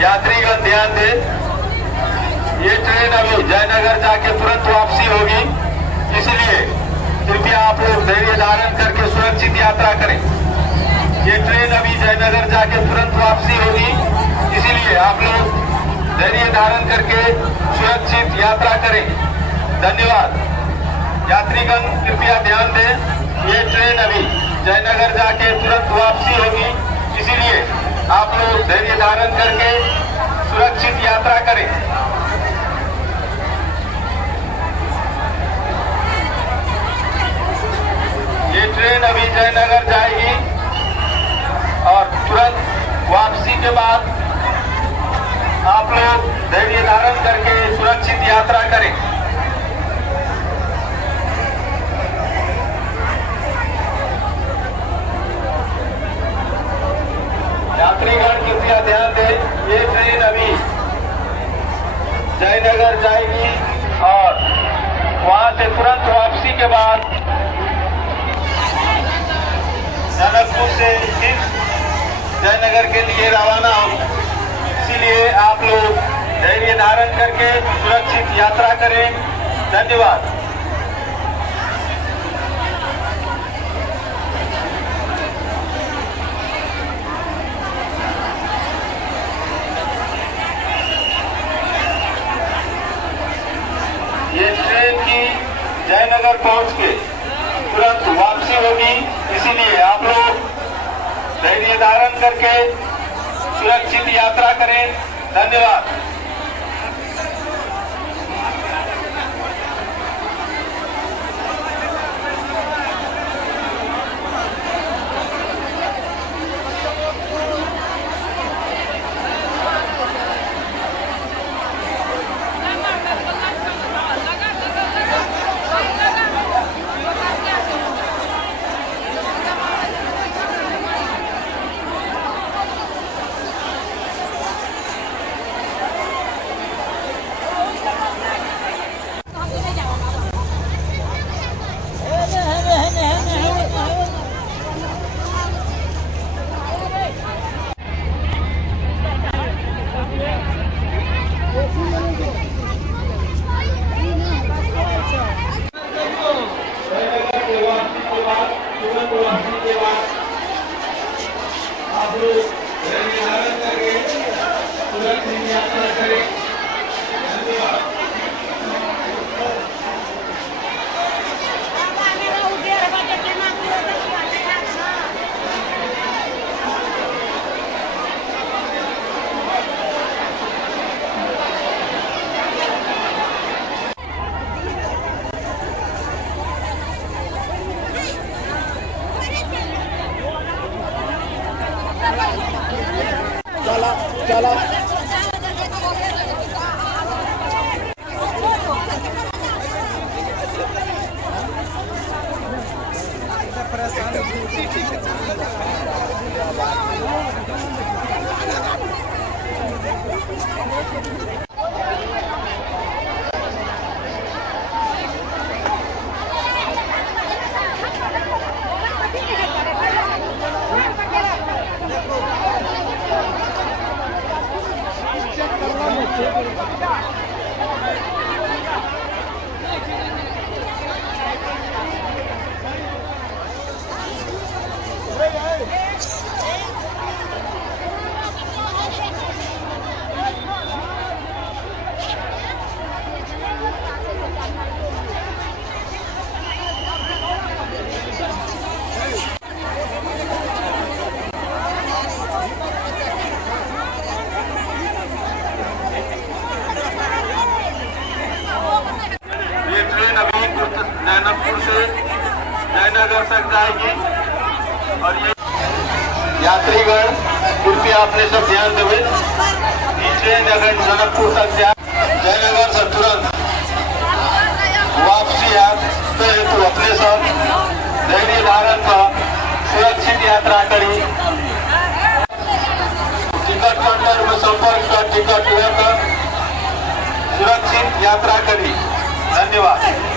यात्रीगण ध्यान दें, ये ट्रेन अभी जयनगर जाके तुरंत वापसी होगी, इसलिए कृपया आप लोग धैर्य धारण करके सुरक्षित यात्रा करें। ये ट्रेन अभी जयनगर जाके तुरंत वापसी होगी, इसीलिए आप लोग धैर्य धारण करके सुरक्षित यात्रा करें। धन्यवाद। यात्रीगण कृपया ध्यान दें, ये ट्रेन अभी जयनगर जाके तुरंत वापसी होगी, इसीलिए आप लोग धैर्य धारण करके सुरक्षित यात्रा करें। ये ट्रेन अभी जयनगर जाएगी और तुरंत वापसी के बाद आप लोग धैर्य धारण करके सुरक्षित यात्रा करें। यात्रीगण कृपया ध्यान दें, ये ट्रेन अभी जयनगर जाएगी और वहां से तुरंत वापसी के बाद जनकपुर से फिर जयनगर के लिए रवाना होगी, इसीलिए आप लोग धैर्य धारण करके सुरक्षित यात्रा करें। धन्यवाद। ये ट्रेन की जयनगर पहुंच के तुरंत वापसी होगी, इसीलिए आप लोग धैर्य धारण करके सुरक्षित यात्रा करें। धन्यवाद। चला जनकपुर से जयनगर तक जाएगी। और ये यात्रीगण कृपया अपने सब ध्यान देवे, ट्रेन अगर जनकपुर तक जाए, जयनगर से तुरंत वापसी आते हेतु अपने सब धैर्य धारण कर सुरक्षित यात्रा करी। टिकट काउंटर में संपर्क कर टिकट लेकर सुरक्षित यात्रा करी। धन्यवाद।